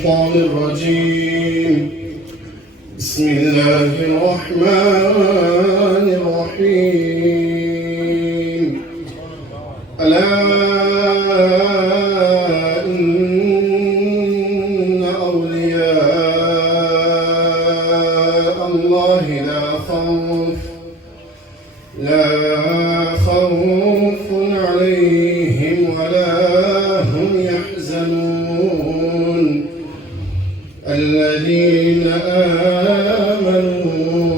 الشيطان الرجيم. بسم الله الرحمن الرحيم. ألا إن أولياء الله لا خوف عليهم ولا هم يحزنون الذين آمنوا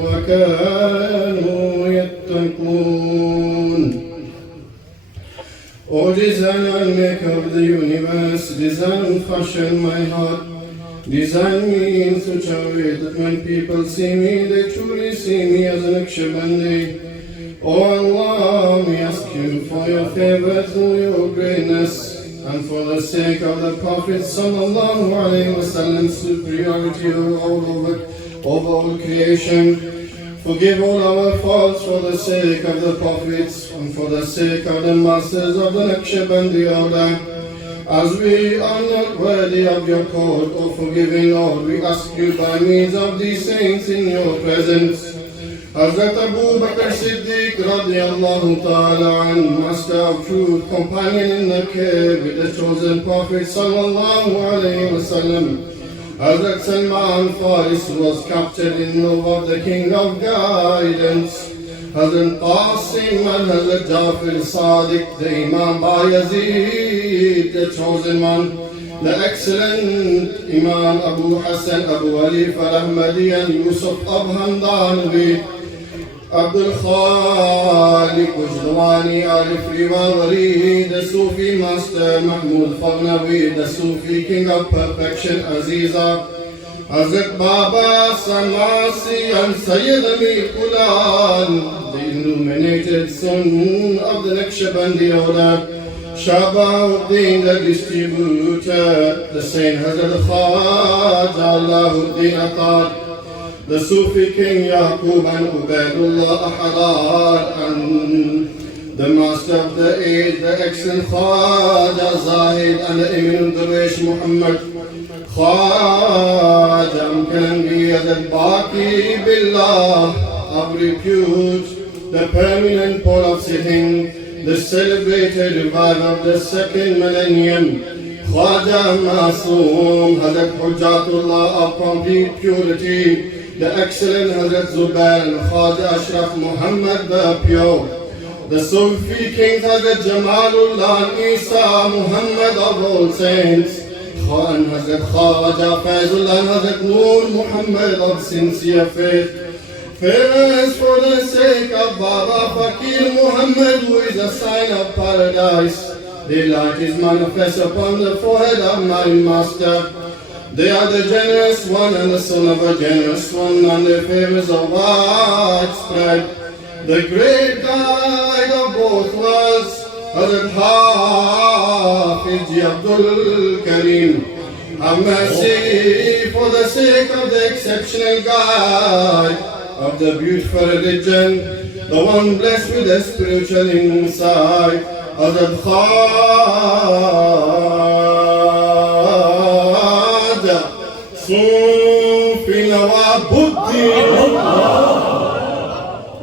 وكانوا يتقون. O design and maker of the universe, design and fashion my heart, design me in such a way that when people see me, they truly see me as an Naqshbandi. O Allah, we ask you for your favor through your greatness, and for the sake of the Prophet sallallahu alaihi wasallam's superiority over all creation. Forgive all our faults for the sake of the Prophets and for the sake of the masters of the Naqshbandi order. As we are not worthy of your court or forgiving Lord, we ask you by means of these saints in your presence. Hazrat Abu Bakr Siddiq radiallahu ta'ala an, master of truth, companion in the cave with the chosen Prophet sallallahu alayhi wa sallam. Hazrat Salman Farisi was captured in love of the King of Guidance. Hazrat Qasim and Hazrat Jafar Sadiq, the Imam Bayazid, the chosen one. The excellent Imam Abu Hassan, Abu Ali Farahmadi and Yusuf Abhamdanawi, Abdul Khaliq Ujdwani, Arif Riwawari, the Sufi master Mahmud Fagnawi, the Sufi king of perfection Aziza, Hazrat Baba Samasi and Sayyid Amir Qulan, the illuminated son of the Naqshbandi order, Shabahuddin the distributor, the Saint Hazrat Khaja Allahuddin Attar, the Sufi king Yaqub and Ubaidullah Ahrar, and the master of the age, the excellent Khaja Zahid, and the eminent Darwish Muhammad Khaja Amkanbi, the Baqi Billah of repute, the permanent pole of sitting, the celebrated revival of the second millennium, Khaja Masoom, Hazrat Hujjatullah of complete purity, the excellent Hazrat Zubair and Khaja Ashraf Muhammad the pure, the Sufi kings Hazrat Jamalullah and Isa Muhammad of all saints, and Hazrat Khaja Faizullah and Hazrat Noor Muhammad of sincere faith. Famous for the sake of Baba Fakir Muhammad, who is a sign of paradise. Their light is manifest upon the forehead of my master. They are the generous one and the son of a generous one, and their favors are widespread. The great guide of both was Hazrat Hafiz Abdul Karim. Have mercy for the sake of the exceptional guide of the beautiful religion, the one blessed with the spiritual insight, Hazrat Khaja Sufi Nawabuddin.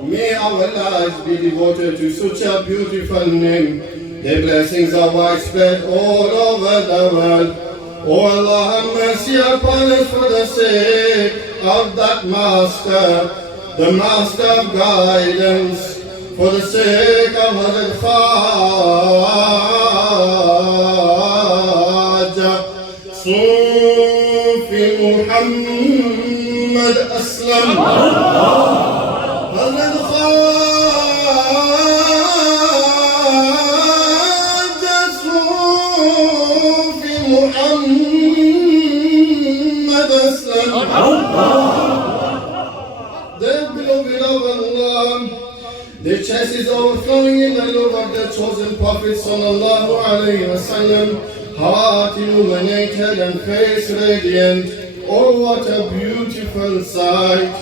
May our lives be devoted to such a beautiful name. Their blessings are widespread all over the world. Oh Allah, have mercy upon us for the sake of that master, the master of guidance, for the sake of Hazrat Khaja Sufi Muhammad Aslam, Hazrat Khaja Sufi Muhammad Aslam. The beloved of Allah, their chest is overflowing in the love of the chosen Prophet sallallahu alayhi wa sallam, heart illuminated and face radiant. Oh, what a beautiful sight!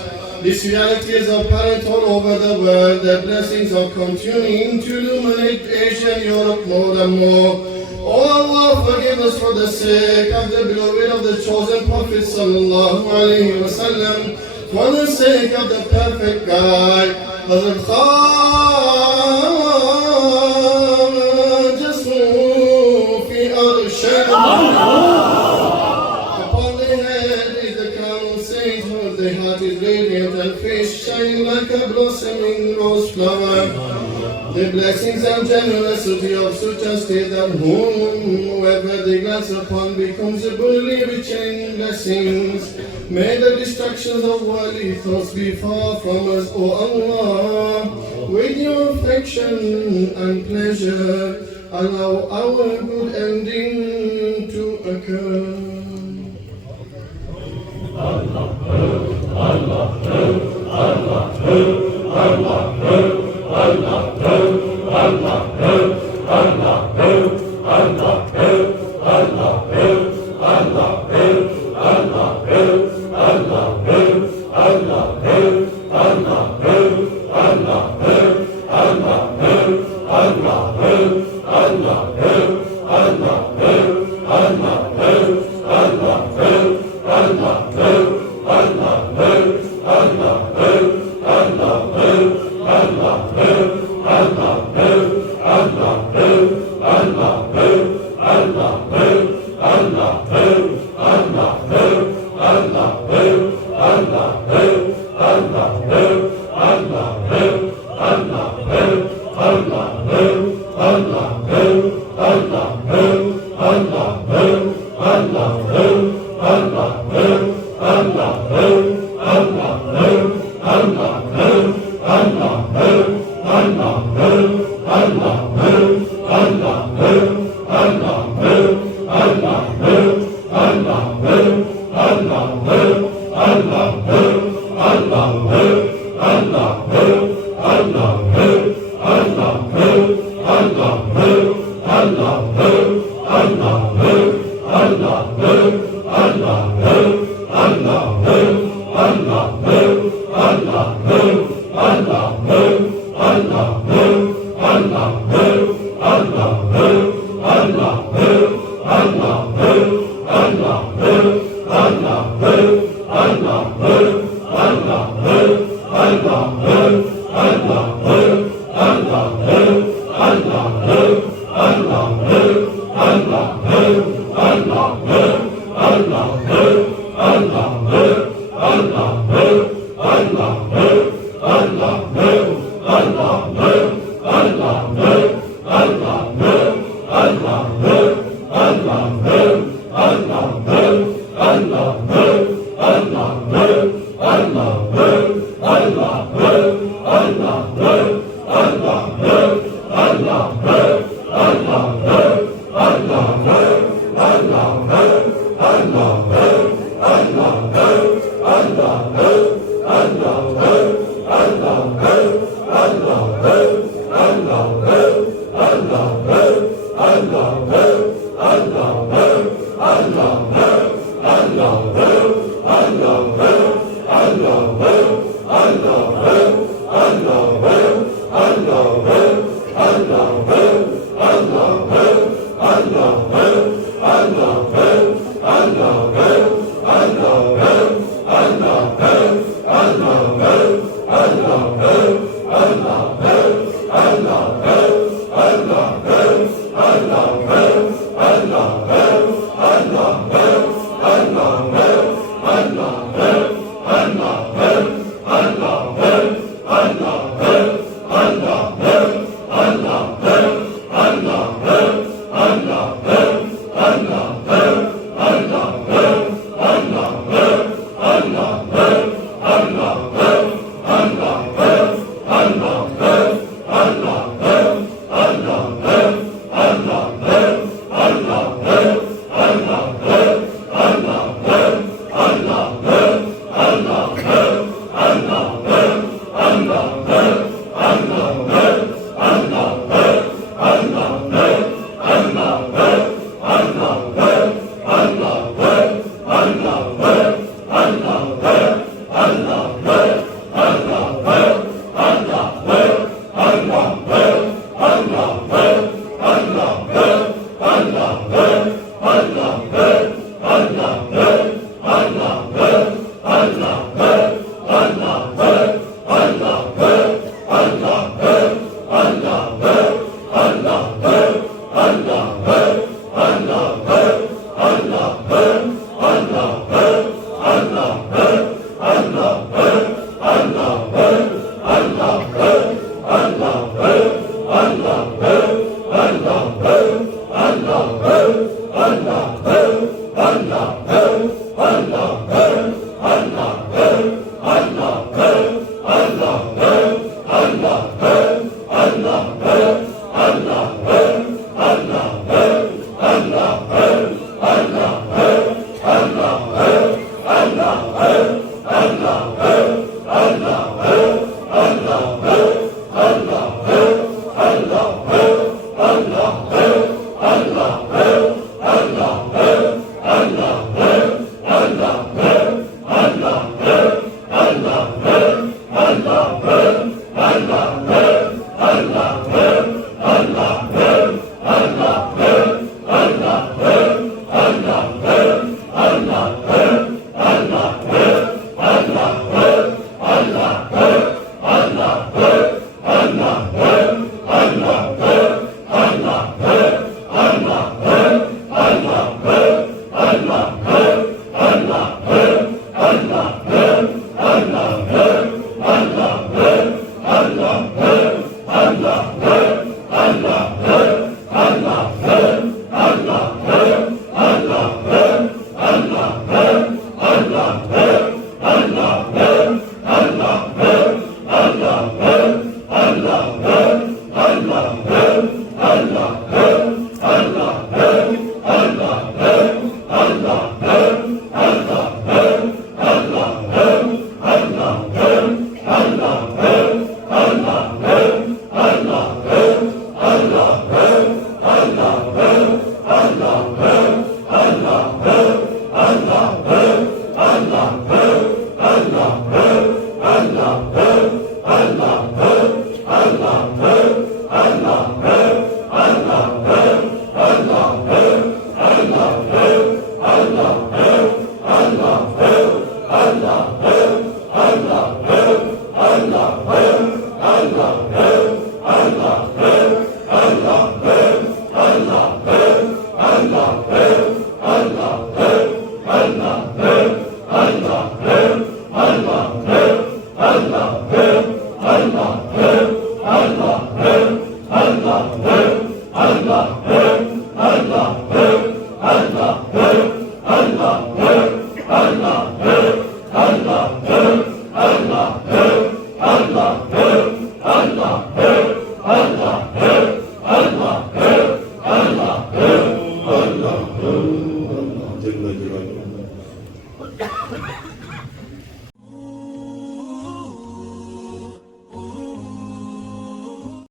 This reality is apparent all over the world. The blessings are continuing to illuminate Asia and Europe more and more. Oh Allah, forgive us for the sake of the beloved of the chosen Prophet sallallahu alayhi wa sallam, for the sake of the perfect guide, Hazrat Khaja Sufi al-Shaykh. Upon the head is the crown of sainthood, the heart is radiant and face shining like a blossoming rose flower. The blessings and generosity of such a state that whoever they glance upon becomes abundantly rich in blessings. May the destructions of worldly thoughts be far from us, O Allah. With your affection and pleasure, allow our good ending to occur.